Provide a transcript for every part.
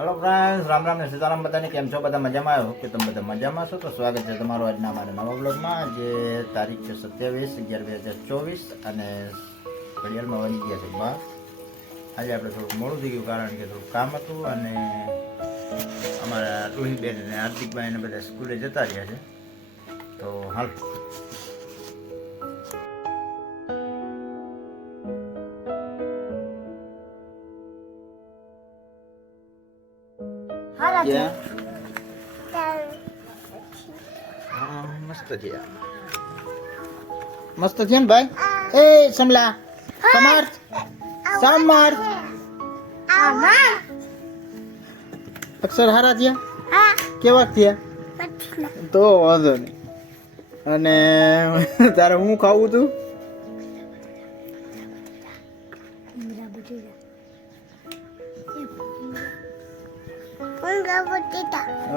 Hello friends, Ram Ram ने सीताराम बताने केम छो बधा मजामां આવ્યો કે તમે બધા મજામાં છો? તો સ્વાગત છે તમારું આજના અમારા નવા બ્લોગમાં। જે તારીખ છે 27/11/2024 અને ઘડિયાળમાં વાગી ગયા છે 12। આજે આપણે થોડું મોડું થઈ ગયું કારણ કે થોડું કામ હતું અને અમારા રૂહીબેન અને હાર્દિકભાઈ ને બધા સ્કૂલે જતા રહ્યા છે। તો હાલ क्या मस्त थया मस्त थया भाई। ए समला समर्थ समर्थ अक्षर हारा थया केवा थया तो वांधो नहीं। અને તારે હું ખાવું તું?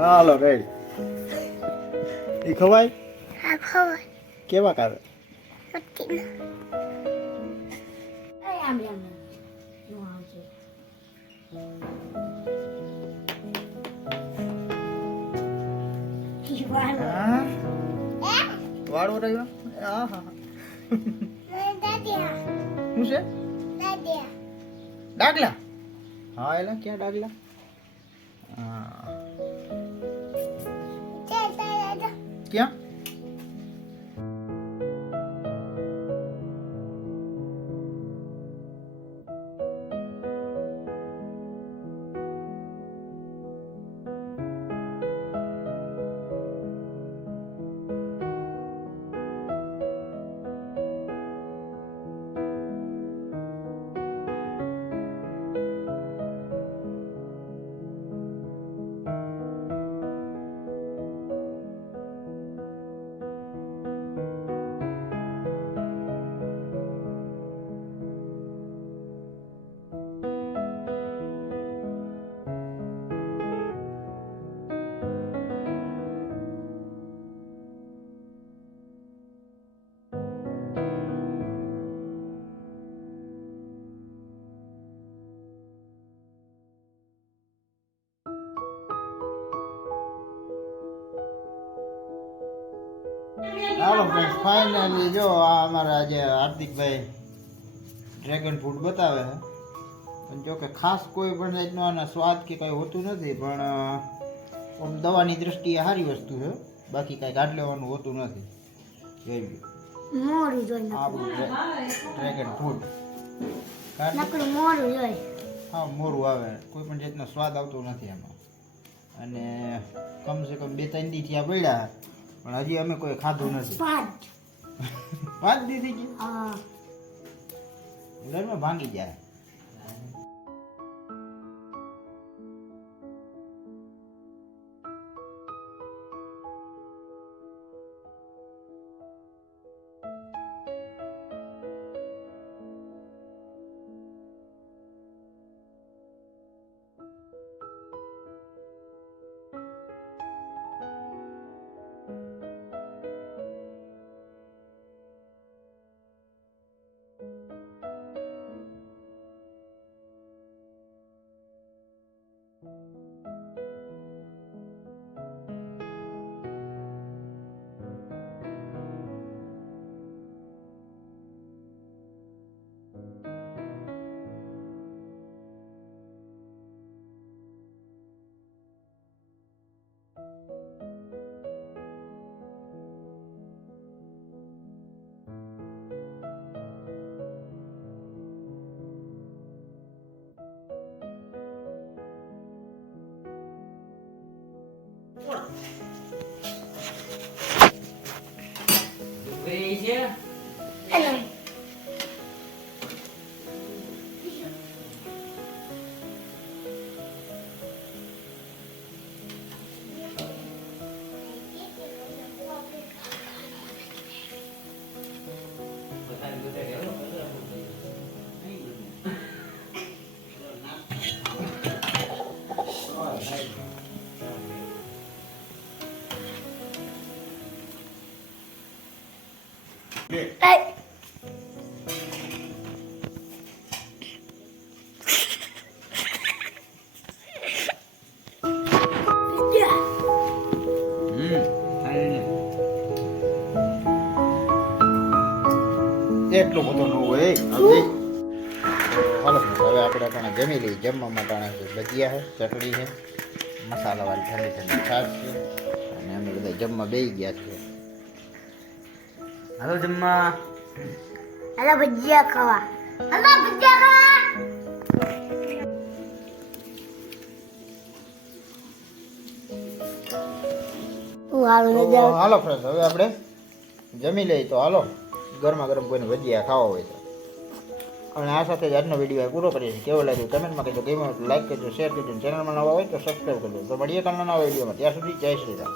હાલો રેડી ઈ ખવાય? હા ખવાય। કેવા કાવે? વાળો રહ્યો? હા હા શું છે? ડાગલા? હા એલા ક્યાં ડાગલા? क्या હાલો ફ્રેન્ડ ફાઇનલી જો આ અમારા જે હાર્દિકભાઈ ડ્રેગન ફ્રૂટ બતાવે છે પણ જો કે ખાસ કોઈ પણ જાતનો આનો સ્વાદ કે કંઈ હોતું નથી પણ આમ દવાની દ્રષ્ટિએ સારી વસ્તુ છે બાકી કાંઈ કાઢ લેવાનું હોતું નથી। જોઈ મોરું જોઈ આપણું ડ્રેગન ફ્રૂટ નકરું મોરું જોઈ હા મોરું આવે કોઈ પણ જાતનો સ્વાદ આવતો નથી એમાં અને કમસે કમ 2-3 દી થયા પડ્યા પણ હજી અમે કોઈ ખાધું નથી। પાંચ દીધી કે હા ઘરમાં ભાંગી જાય। એટલું બધું ન હોય હવે હાલો હવે આપણે પણ જમી લઈએ. જમવા માટે છે ભજીયા છે, ચટણી છે, મસાલાવાળી ઠંડી ઠંડી છાશ છે અને અમે બધા જમવા બેસી ગયા છીએ. હાલો જમવા. હાલો ભજીયા ખાવા. હાલો ભજીયા ખાવા. હાલો ફ્રેન્ડ હવે આપણે જમી લઈએ. તો હાલો ગરમા ગરમ કોઈને ભજીયા ખાવા હોય તો. અને આ સાથે જ આજનો વિડીયો પૂરો કરીએ છીએ. કેવો લાગ્યો કમેન્ટમાં કહેજો. ગમ્યો તો લાઈક કરજો, શેર કરજો. ચેનલમાં નવા હોય તો સબસ્ક્રાઈબ કરજો. તો મળીએ કાલના નવા વિડીયોમાં. ત્યાં સુધી જય શ્રી રામ.